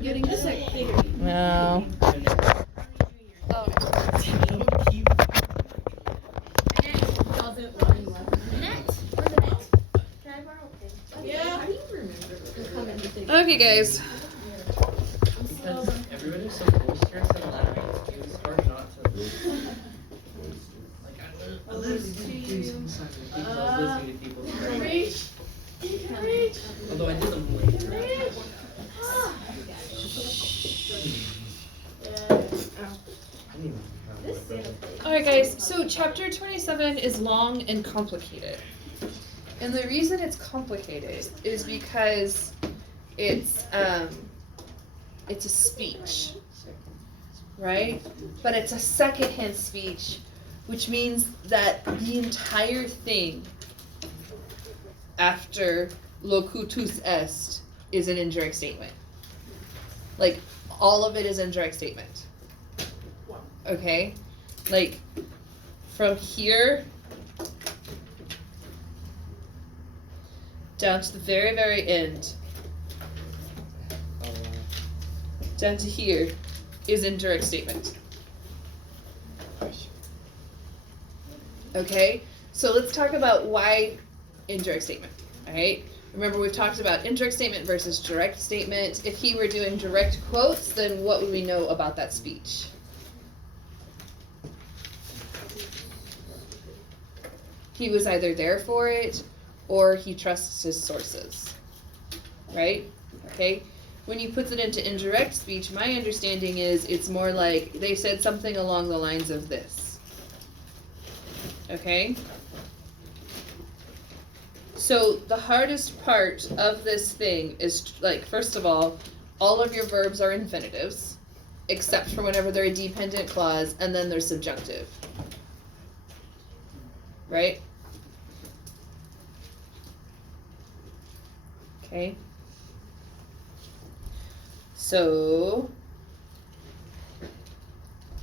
Getting this like No. Okay, guys. Because everybody's so boisterous and loud, it's hard not to listen. Like, I literally do sometimes because I was listening to people scream. Although I did them later. Alright, guys, so chapter 27 is long and complicated. And the reason it's complicated is because it's a speech, right? But it's a secondhand speech, which means that the entire thing after locutus est is an indirect statement. Like, all of it is indirect statement. Okay? Like, from here down to the very, very end, down to here, is indirect statement. Okay? So let's talk about why indirect statement. Alright? Remember, we've talked about indirect statement versus direct statement. If he were doing direct quotes, then what would we know about that speech? He was either there for it, or he trusts his sources. Right? Okay? When he puts it into indirect speech, my understanding is it's more like they said something along the lines of this. Okay? So the hardest part of this thing is, like, first of all of your verbs are infinitives, except for whenever they're a dependent clause, and then they're subjunctive. Right? Okay. So,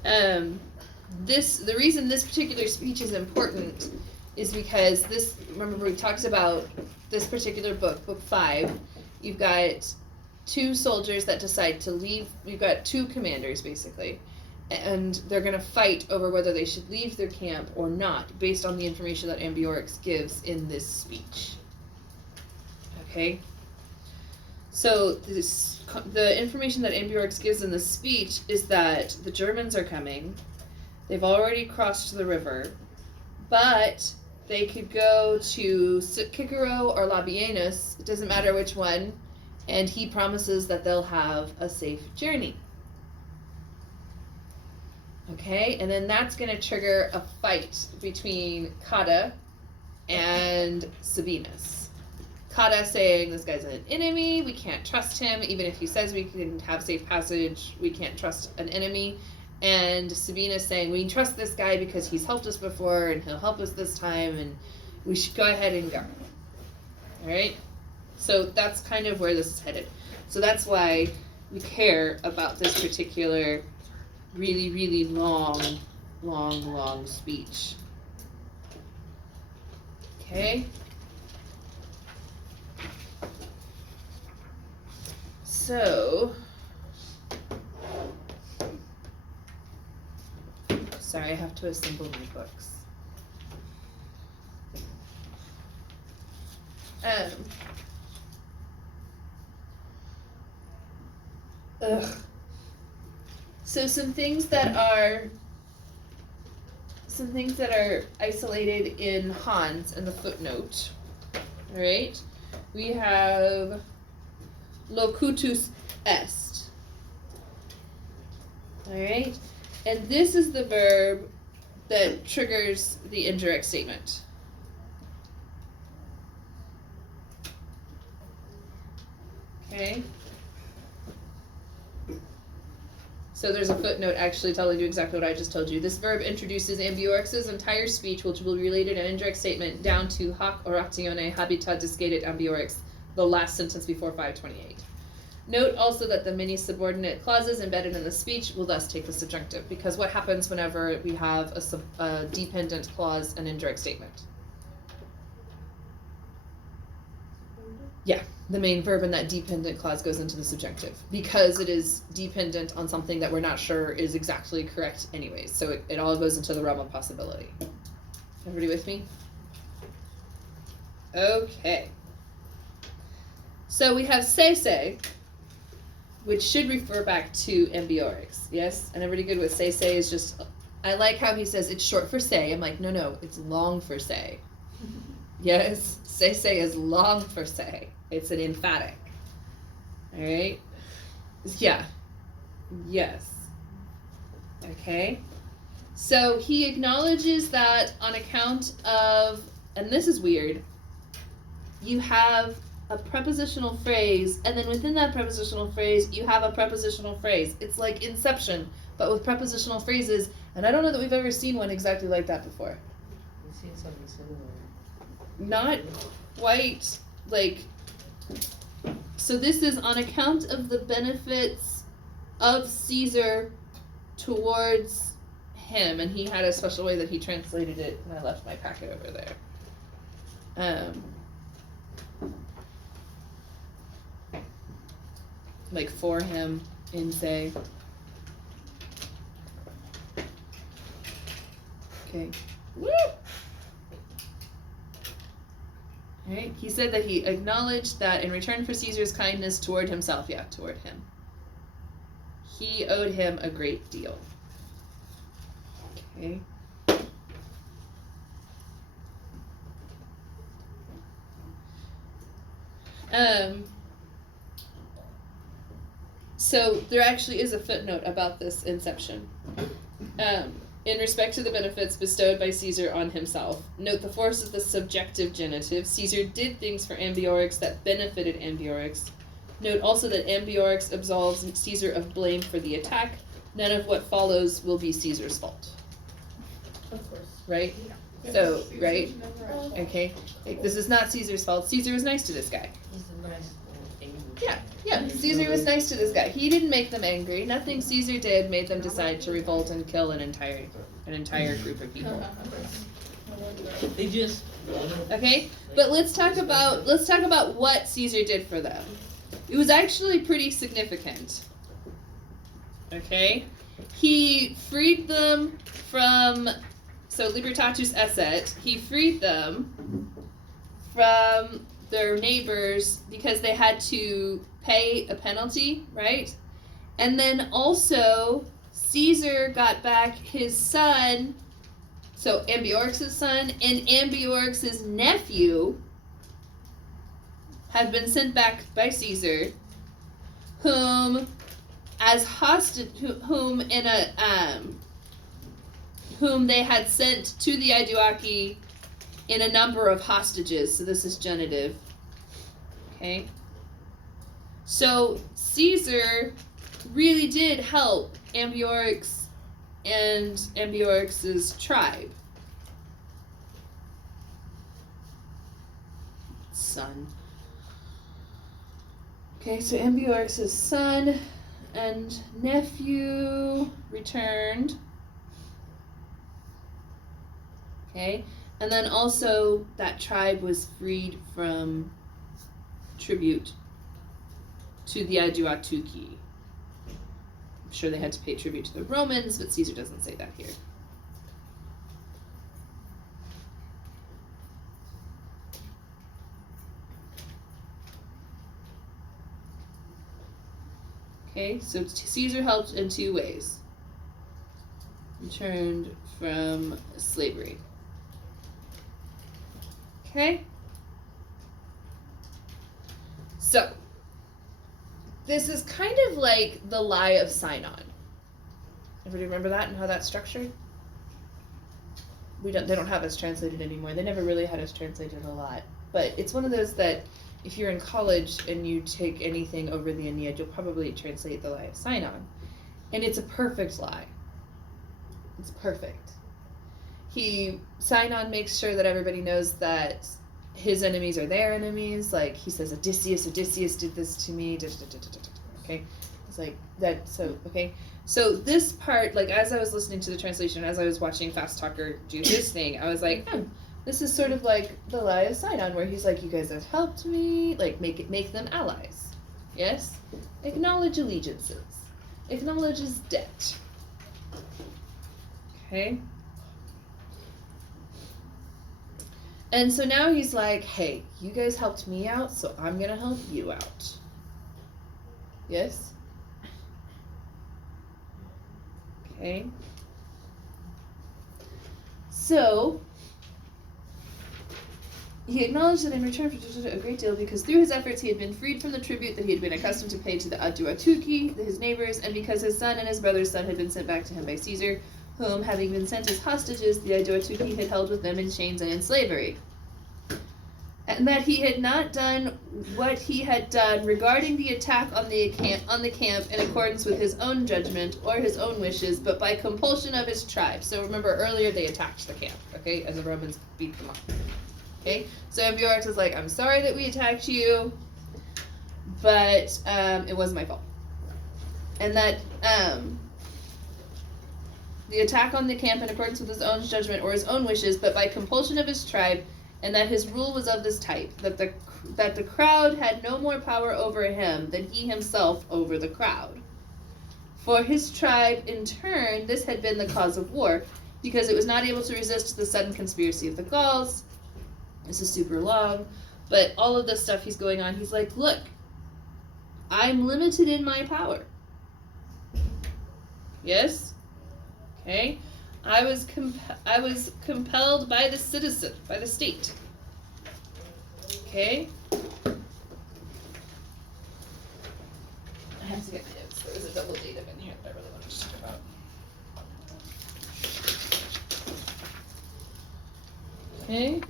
the reason this particular speech is important is because this, remember we talked about this particular book, book 5, you've got two soldiers that decide to leave, you've got two commanders basically, and they're going to fight over whether they should leave their camp or not, based on the information that Ambiorix gives in this speech. Okay? So the information that Ambiorix gives in this speech is that the Germans are coming, they've already crossed the river, but they could go to Cicero or Labienus, it doesn't matter which one, and he promises that they'll have a safe journey. Okay, and then that's going to trigger a fight between Cotta and Sabinus. Cotta saying, this guy's an enemy, we can't trust him, even if he says we can have safe passage, we can't trust an enemy. And Sabinus saying, we trust this guy because he's helped us before and he'll help us this time, and we should go ahead and go. Alright? So that's kind of where this is headed. So that's why we care about this particular really, really long speech. Okay? So, sorry, I have to assemble my books. So some things that are isolated in Hans and the footnote. All right, we have locutus est. All right, and this is the verb that triggers the indirect statement. Okay. So there's a footnote actually telling you exactly what I just told you. This verb introduces Ambiorix's entire speech, which will be related an indirect statement down to hoc oratione habitat discadet Ambiorix, the last sentence before 528. Note also that the many subordinate clauses embedded in the speech will thus take the subjunctive, because what happens whenever we have a dependent clause and indirect statement? the main verb in that dependent clause goes into the subjunctive because it is dependent on something that we're not sure is exactly correct anyways. So it all goes into the realm of possibility. Everybody with me? Okay. So we have say, which should refer back to ambiorix, yes? And everybody good with say is just, I like how he says it's short for say. I'm like, no, it's long for say. Yes, say is long for say. It's an emphatic. All right? Yeah. Yes. Okay. So he acknowledges that on account of, and this is weird, you have a prepositional phrase, and then within that prepositional phrase, you have a prepositional phrase. It's like Inception, but with prepositional phrases, and I don't know that we've ever seen one exactly like that before. We've seen something similar. Not quite like, so this is on account of the benefits of Caesar towards him, and he had a special way that he translated it, and I left my packet over there. Like for him in say. Okay. Woo! Alright, he said that he acknowledged that in return for Caesar's kindness toward himself, toward him, he owed him a great deal. Okay. So there actually is a footnote about this Inception. In respect to the benefits bestowed by Caesar on himself, note the force of the subjective genitive. Caesar did things for ambiorix that benefited ambiorix. Note also that ambiorix absolves Caesar of blame for the attack. None of what follows will be Caesar's fault. Of course. Right? So, right? Okay. This is not Caesar's fault. Caesar was nice to this guy. He's a nice little thing. Yeah, Caesar was nice to this guy. He didn't make them angry. Nothing Caesar did made them decide to revolt and kill an entire group of people. They just Okay? But let's talk about what Caesar did for them. It was actually pretty significant. Okay? He freed them from, so Libertatus Esset, he freed them from their neighbors because they had to pay a penalty, right? And then also Caesar got back his son, so Ambiorix's son, and Ambiorix's nephew had been sent back by Caesar, whom as hostage, whom they had sent to the Aeduaki in a number of hostages. So this is genitive. Okay. So Caesar really did help Ambiorix and Ambiorix's tribe. Son. Okay, so Ambiorix's son and nephew returned. Okay, and then also that tribe was freed from tribute to the Aeduatuki. I'm sure they had to pay tribute to the Romans, but Caesar doesn't say that here. Okay, so Caesar helped in two ways. Returned from slavery. Okay? So, this is kind of like the lie of Sinon. Everybody remember that and how that's structured? They don't have us translated anymore. They never really had us translated a lot. But it's one of those that if you're in college and you take anything over the Aeneid, you'll probably translate the lie of Sinon. And it's a perfect lie. It's perfect. Sinon makes sure that everybody knows that his enemies are their enemies. Like, he says, Odysseus did this to me. Okay? It's like that. So, okay. So this part, like, as I was listening to the translation, as I was watching Fast Talker do his thing, I was like, This is sort of like the lie of Sidon, where he's like, you guys have helped me, like make them allies. Yes? Acknowledge allegiances. Acknowledges debt. Okay? And so now he's like, hey, you guys helped me out, so I'm gonna help you out. Yes? Okay. So, he acknowledged that in return for a great deal, because through his efforts he had been freed from the tribute that he had been accustomed to pay to the Aduatuki, his neighbors, and because his son and his brother's son had been sent back to him by Caesar, whom, having been sent as hostages, the Aduatuki had held with them in chains and in slavery. And that he had not done what he had done regarding the attack on the camp in accordance with his own judgment or his own wishes, but by compulsion of his tribe. So remember, earlier they attacked the camp, okay, as the Romans beat them up. Okay, so Ambiorix is like, I'm sorry that we attacked you, but it wasn't my fault. And that the attack on the camp in accordance with his own judgment or his own wishes, but by compulsion of his tribe, and that his rule was of this type, that the crowd had no more power over him than he himself over the crowd. For his tribe, in turn, this had been the cause of war, because it was not able to resist the sudden conspiracy of the Gauls. This is super long, but all of this stuff he's going on, he's like, look, I'm limited in my power. Yes? Okay? I was compelled by the citizen, by the state. Okay? I have to get my notes. There was a double dative in here that I really wanted to talk about. Okay?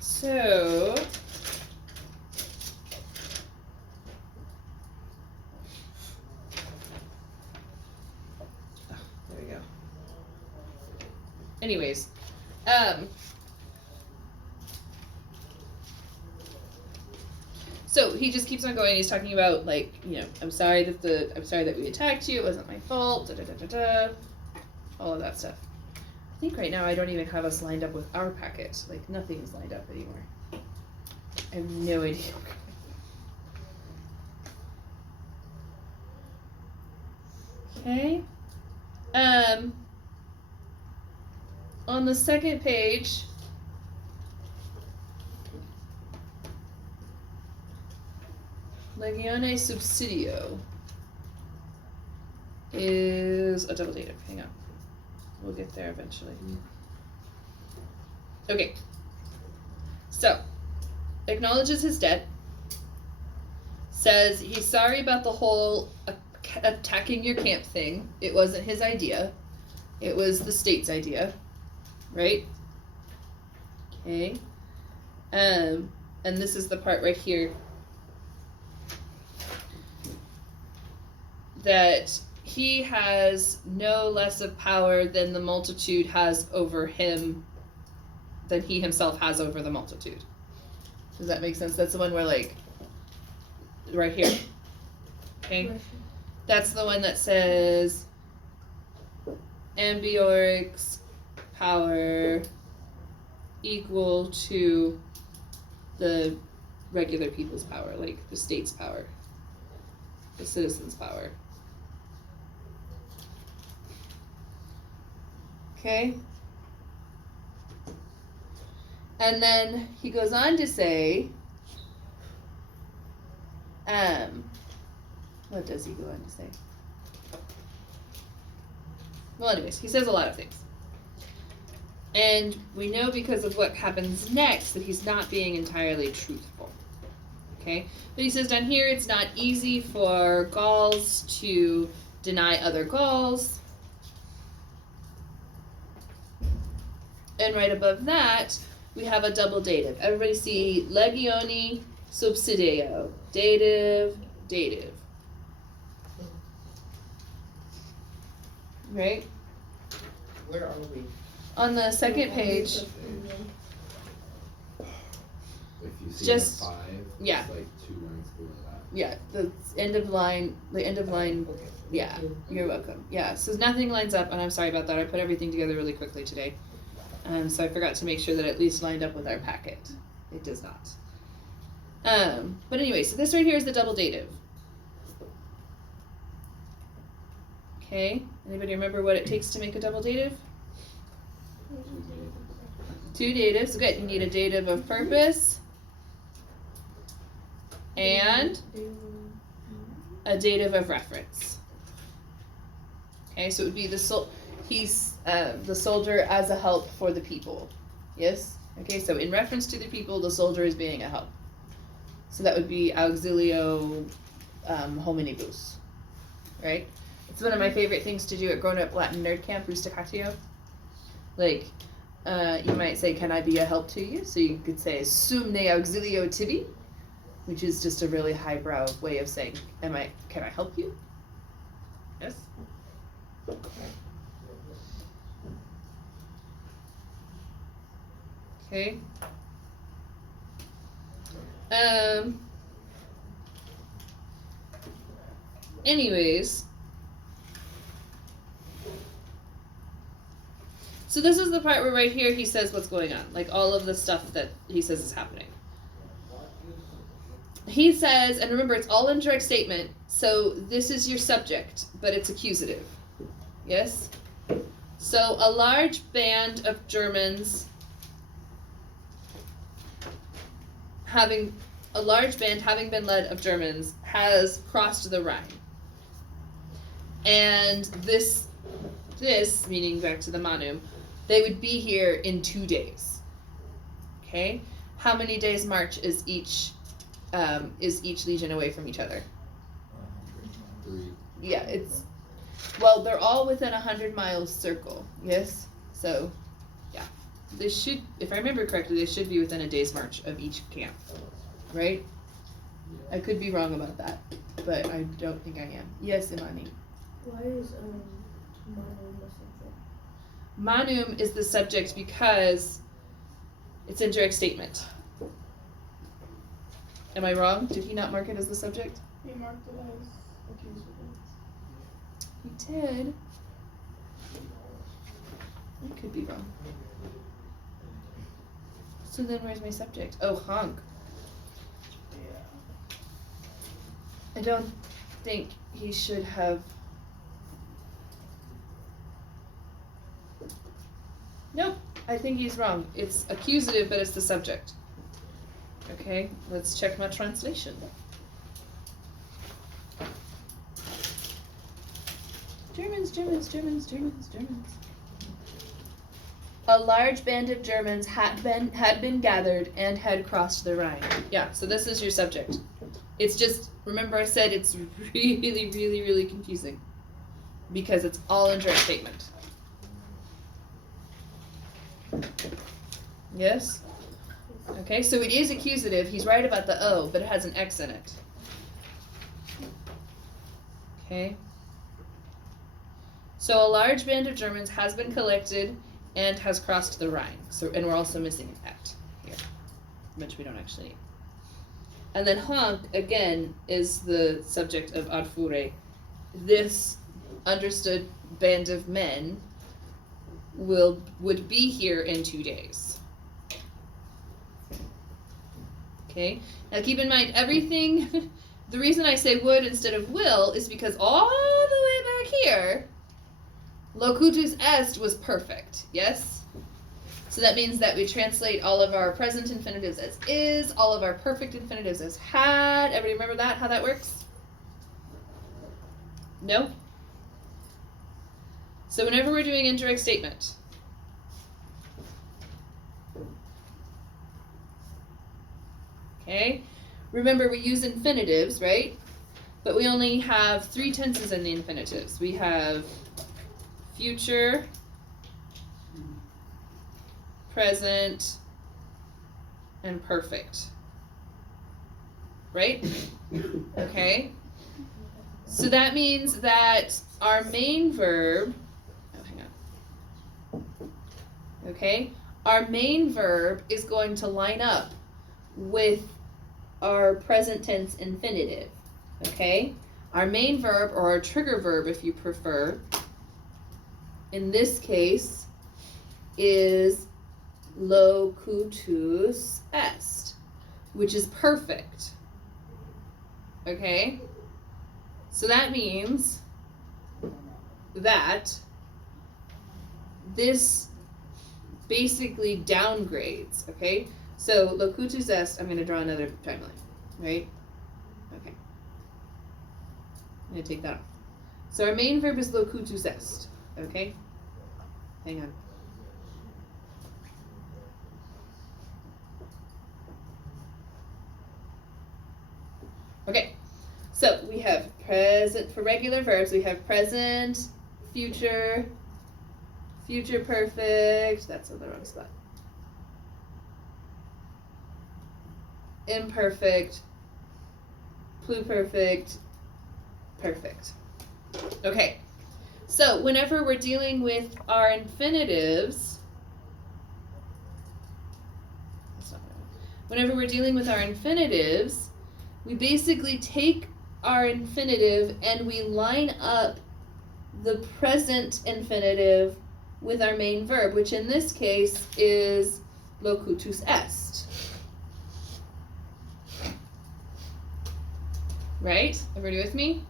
So, there we go. Anyways, so he just keeps on going. He's talking about, like, you know, I'm sorry that we attacked you. It wasn't my fault. Da da da da da. All of that stuff. I think right now I don't even have us lined up with our packet. Like, nothing's lined up anymore. I have no idea. Okay. On the second page, Legione Subsidio is a double dative. Hang on. We'll get there eventually. Okay. So, acknowledges his debt. Says he's sorry about the whole attacking your camp thing. It wasn't his idea. It was the state's idea. Right? Okay. And this is the part right here that he has no less of power than the multitude has over him than he himself has over the multitude. Does that make sense? That's the one where, like, right here. Okay? That's the one that says Ambiorix power equal to the regular people's power, like the state's power, the citizens' power. Okay? And then he goes on to say, what does he go on to say? Well, anyways, he says a lot of things. And we know because of what happens next that he's not being entirely truthful. Okay? But he says down here it's not easy for Gauls to deny other Gauls. And right above that, we have a double dative. Everybody see Legione Subsidio. Dative, dative. Right? Where are we? On the second page. If you see Just- the 5, yeah. it's like 2 lines below that. Yeah, the end of line, yeah, you're welcome. Yeah, so nothing lines up, and I'm sorry about that. I put everything together really quickly today. So I forgot to make sure that it at least lined up with our packet. It does not. But anyway, so this right here is the double dative. Okay, anybody remember what it takes to make a double dative? 2 datives. Good. You need a dative of purpose and a dative of reference. Okay, so it would be the soldier as a help for the people. Yes? Okay, so in reference to the people, the soldier is being a help. So that would be auxilio hominibus. Right? It's one of my favorite things to do at Grown Up Latin Nerd Camp, Rusticatio. Like, you might say, can I be a help to you? So you could say, sum ne auxilio tibi, which is just a really highbrow way of saying, can I help you? Yes? Okay. Anyways. So this is the part where right here he says what's going on. Like all of the stuff that he says is happening. He says, and remember it's all indirect statement, so this is your subject, but it's accusative. Yes? So a large band of Germans having been led of Germans has crossed the Rhine. And this meaning back to the Manum, they would be here in 2 days. Okay? How many days march is each legion away from each other? 3. Yeah, they're all within 100 miles circle. Yes? So, yeah. They should, if I remember correctly, they should be within a day's march of each camp. Right? I could be wrong about that, but I don't think I am. Yes, Imani. Why is Manum the subject? Manum is the subject because it's indirect statement. Am I wrong? Did he not mark it as the subject? He marked it as accusative. He did. I could be wrong. So then where's my subject? Oh, honk. Yeah. I don't think he should have. Nope, I think he's wrong. It's accusative, but it's the subject. Okay, let's check my translation. Germans. A large band of Germans had been gathered and had crossed the Rhine. Yeah, so this is your subject. It's just, remember I said it's really confusing because it's all indirect statement. Yes? Okay, so it is accusative. He's right about the O, but it has an X in it. Okay. So a large band of Germans has been collected and has crossed the Rhine. So, and we're also missing an act here, which we don't actually need. And then honk, again, is the subject of ad fure. This understood band of men would be here in 2 days. Okay, now keep in mind everything, the reason I say would instead of will is because all the way back here, locutus est was perfect, yes? So that means that we translate all of our present infinitives as is, all of our perfect infinitives as had. Everybody remember that, how that works? No? So whenever we're doing indirect statement, okay, remember we use infinitives, right? But we only have 3 tenses in the infinitives. We have future, present, and perfect. Right? Okay. So that means that our main verb, okay, our main verb is going to line up with our present tense infinitive. okay? Our main verb, or our trigger verb if you prefer, in this case is locutus est, which is perfect, okay? So that means that this basically downgrades, okay? So locutus est, I'm going to draw another timeline, right? Okay. I'm going to take that off. So our main verb is locutus est, okay? Hang on. Okay, so we have present, for regular verbs, we have present, future, future perfect, that's on the wrong spot. Imperfect, pluperfect, perfect. Okay, so whenever we're dealing with our infinitives, whenever we're dealing with our infinitives, we basically take our infinitive and we line up the present infinitive with our main verb, which in this case is locutus est. Right? Everybody with me?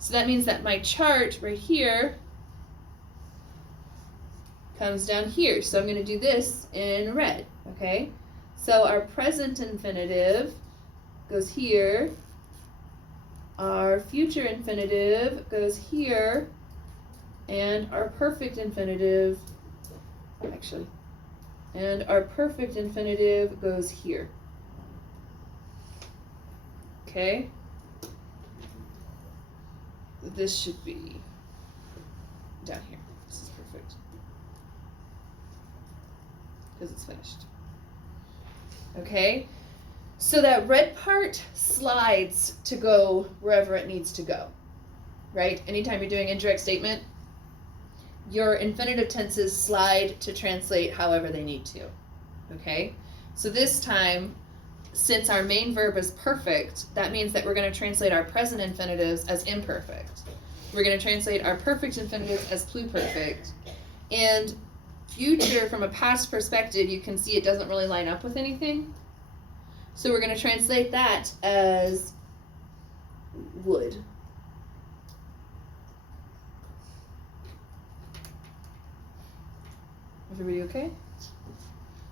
So that means that my chart right here comes down here. So I'm going to do this in red, okay? So our present infinitive goes here. Our future infinitive goes here. And our perfect infinitive, and our perfect infinitive goes here. Okay? This should be down here. This is perfect. Because it's finished. Okay? So that red part slides to go wherever it needs to go. Right? Anytime you're doing indirect statement, your infinitive tenses slide to translate however they need to. Okay? So this time, since our main verb is perfect, that means that we're going to translate our present infinitives as imperfect. We're going to translate our perfect infinitives as pluperfect. And future, from a past perspective, you can see it doesn't really line up with anything. So we're going to translate that as would. Everybody okay?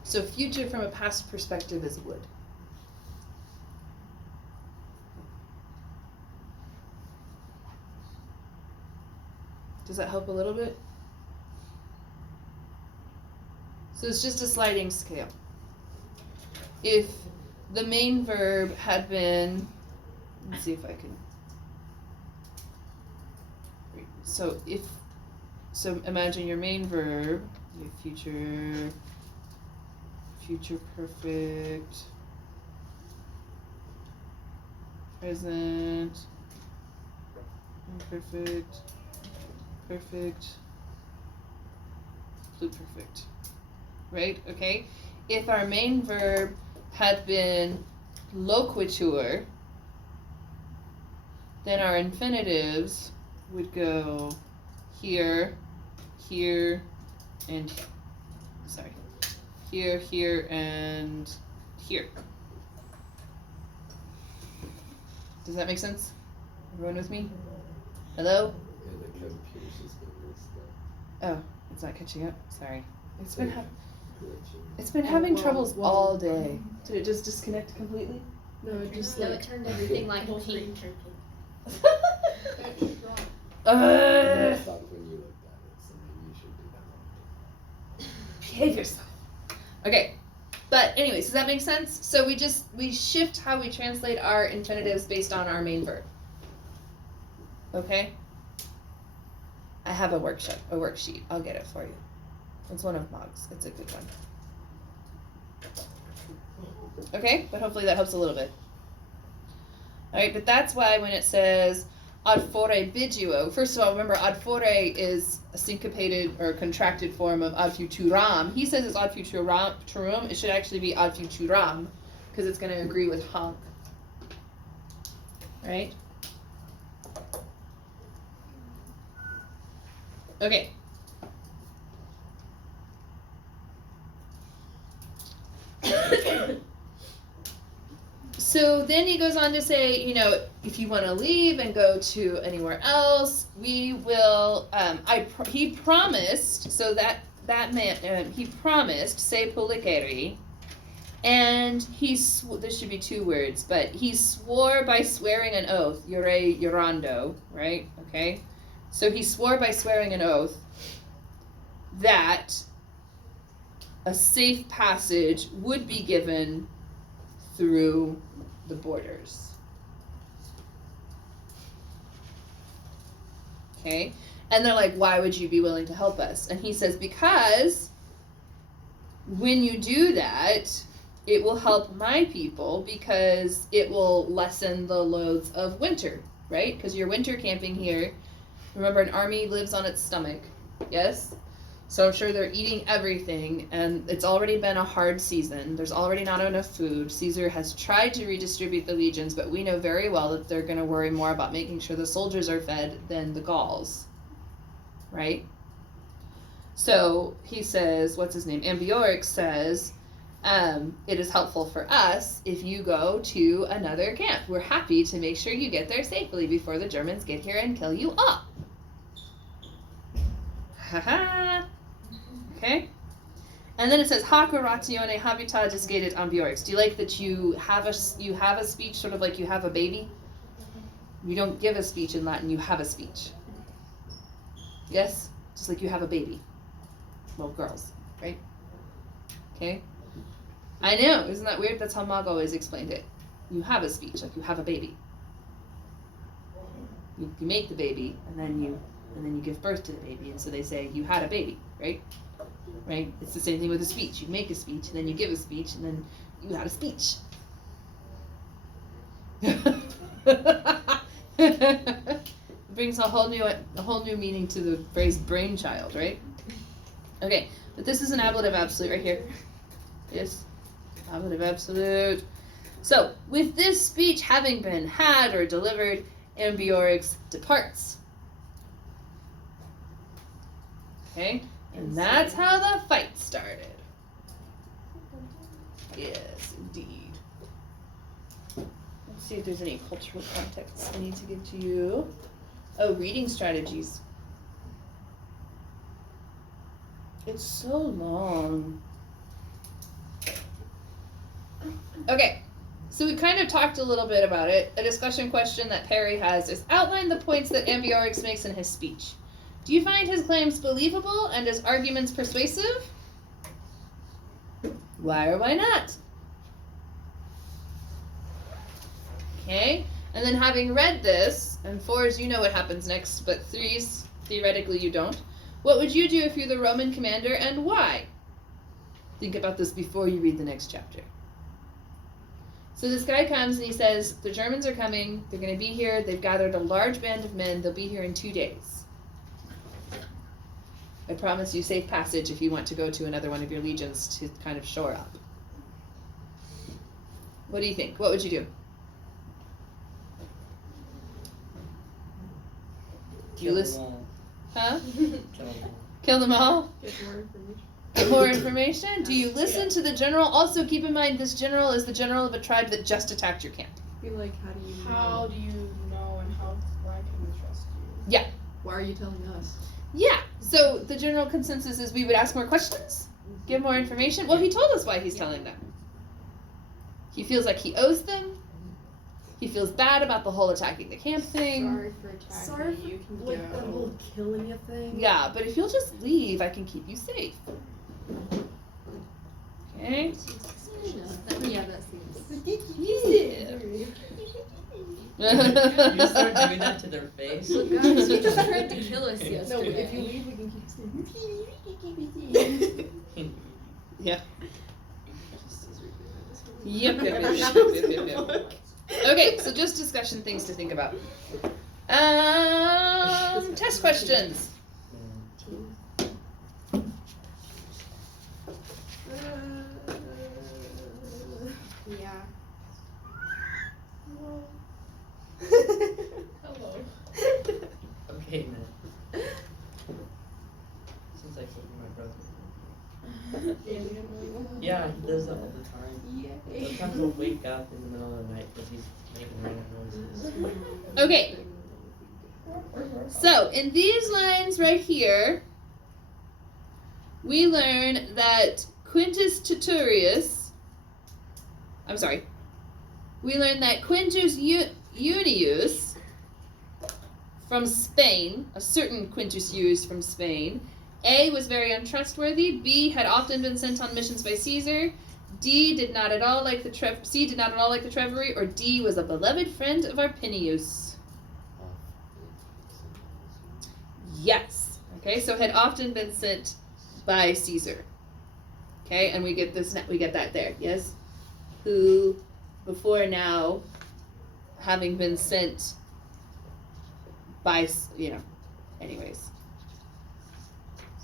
So future from a past perspective is would. Does that help a little bit? So it's just a sliding scale. If the main verb had been, let's see if I can. So imagine your main verb, your future perfect, present, imperfect, perfect, pluperfect, right? Okay. If our main verb had been loquitur, then our infinitives would go here, here, and here, here, and here. Does that make sense? Everyone with me? Hello? And the computer's just been stuff. Oh, it's not catching up. Sorry. It's been Glitching. it's been having troubles all day. Did it just disconnect completely? No, it just No, like it turned everything like whole pink. screen turned pink. I thought when you looked at it, so maybe you should do that one. Behave yourself. Okay. But anyways, does that make sense? So we shift how we translate our infinitives based on our main verb. Okay? I have a worksheet. I'll get it for you. It's one of Mog's. It's a good one. Okay? But hopefully that helps a little bit. Alright, but that's why when it says ad fore biduo, first of all, remember ad fore is a syncopated or contracted form of ad futuram. He says it's ad futurum. It should actually be ad futuram because it's going to agree with honk. right? Okay. So then he goes on to say, you know, if you want to leave and go to anywhere else, we will. He promised. So that man, he promised, say polikeri, and this should be 2 words, but he swore by swearing an oath, yore yorando, right? Okay. So he swore by swearing an oath that a safe passage would be given through the borders. Okay? And they're like, why would you be willing to help us? And he says, because when you do that, it will help my people because it will lessen the loads of winter, right? Because you're winter camping here. Remember, an army lives on its stomach, yes? So I'm sure they're eating everything, and it's already been a hard season. There's already not enough food. Caesar has tried to redistribute the legions, but we know very well that they're going to worry more about making sure the soldiers are fed than the Gauls, right? So he says, what's his name? Ambiorix says, it is helpful for us if you go to another camp. We're happy to make sure you get there safely before the Germans get here and kill you all. Haha. Okay, and then it says "Hac oratione habitatis gated ambiorix." Do you like that you have a speech, sort of like you have a baby? You don't give a speech in Latin; you have a speech. Yes, just like you have a baby. Well, girls, right? Okay. I know, isn't that weird? That's how Mog always explained it. You have a speech, like you have a baby. You make the baby, and then you give birth to the baby, and so they say you had a baby, right? Right? It's the same thing with a speech. You make a speech, and then you give a speech, and then you had a speech. It brings a whole new meaning to the phrase brainchild, right? Okay, but this is an ablative absolute right here. Yes, ablative absolute. So, with this speech having been had or delivered, Ambiorix departs. Okay, and that's how the fight started. Yes, indeed. Let's see if there's any cultural context I need to give to you. Oh, reading strategies. It's so long. Okay, so we kind of talked a little bit about it. A discussion question that Perry has is outline the points that Ambiorix makes in his speech. Do you find his claims believable and his arguments persuasive? Why or why not? Okay, and then having read this, and 4s, you know what happens next, but 3s, theoretically you don't. What would you do if you're the Roman commander, and why? Think about this before you read the next chapter. So this guy comes and he says, the Germans are coming, they're going to be here, they've gathered a large band of men, they'll be here in 2 days. I promise you safe passage if you want to go to another one of your legions to kind of shore up. What do you think? What would you do? Do you listen? Huh? Kill them all? Get more information. Get more information? Do you listen to the general? Also, keep in mind this general is the general of a tribe that just attacked your camp. Be like, how do you know? How do you know and why can we trust you? Yeah. Why are you telling us? Yeah. So the general consensus is we would ask more questions, give more information. Well, he told us why he's telling them. He feels like he owes them. He feels bad about the whole attacking the camp thing. Sorry for attacking Sorry you. You can Like the go. whole killing a thing. Yeah, but if you'll just leave, I can keep you safe. Okay. Yeah, that seems. Yeah. You start doing that to their face. Look, guys, you just tried to kill us No, but yesterday. No, if you leave, we can keep staying. Yeah. Just as Yep. Okay, so just discussion things to think about. Test questions. Yeah. Yeah, he does that all the time. Sometimes he'll wake up in the middle of the night because he's making random noises. Okay. So, in these lines right here, we learn that Quintus Junius from Spain, a certain Quintus Junius from Spain, A, was very untrustworthy, B, had often been sent on missions by Caesar, C did not at all like the Treveri, or D, was a beloved friend of Arpinius. Yes. Okay, so had often been sent by Caesar. Okay, and we get that there. Yes, who before now, having been sent by, anyways,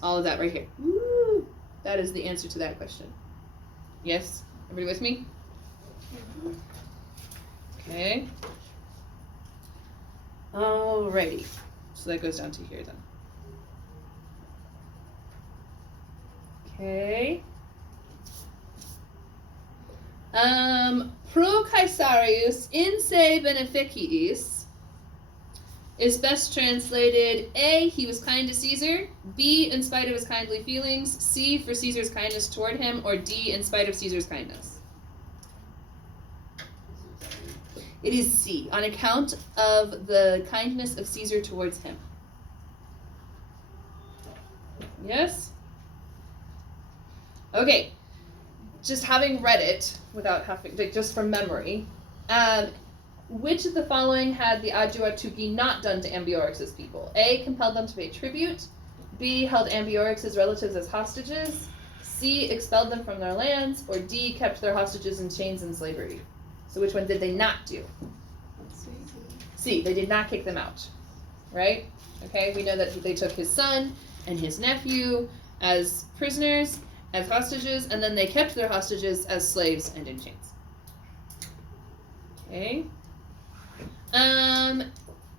all of that right here. Woo! That is the answer to that question. Yes, everybody with me? Okay. Alrighty. So that goes down to here then. Okay. Pro Caesarius in se beneficiis is best translated A, he was kind to Caesar, B, in spite of his kindly feelings, C, for Caesar's kindness toward him, or D, in spite of Caesar's kindness. It is C, on account of the kindness of Caesar towards him. Yes? Okay, just having read it without having, just from memory, which of the following had the adjuatugi not done to Ambiorix's people? A, compelled them to pay tribute, B, held Ambiorix's relatives as hostages, C, expelled them from their lands, or D, kept their hostages in chains and slavery? So which one did they not do? C, they did not kick them out, right? Okay, we know that they took his son and his nephew as prisoners, as hostages, and then they kept their hostages as slaves and in chains. Okay.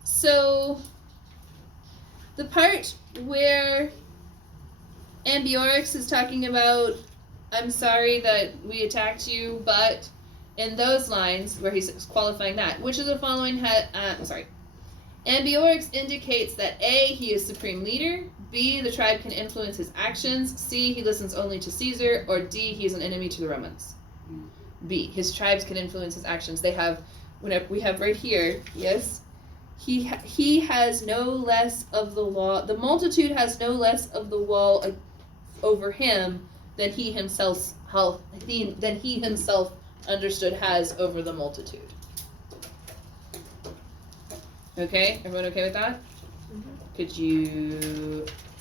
So the part where Ambiorix is talking about, I'm sorry that we attacked you, but in those lines where he's qualifying that, which of the following Ambiorix indicates that A, he is supreme leader, B, the tribe can influence his actions, C, he listens only to Caesar, or D, he is an enemy to the Romans. B, his tribes can influence his actions. They have, whenever we have right here, yes, he has no less of the law, the multitude has no less of the wall over him than he himself understood has over the multitude. Okay, everyone okay with that? Could you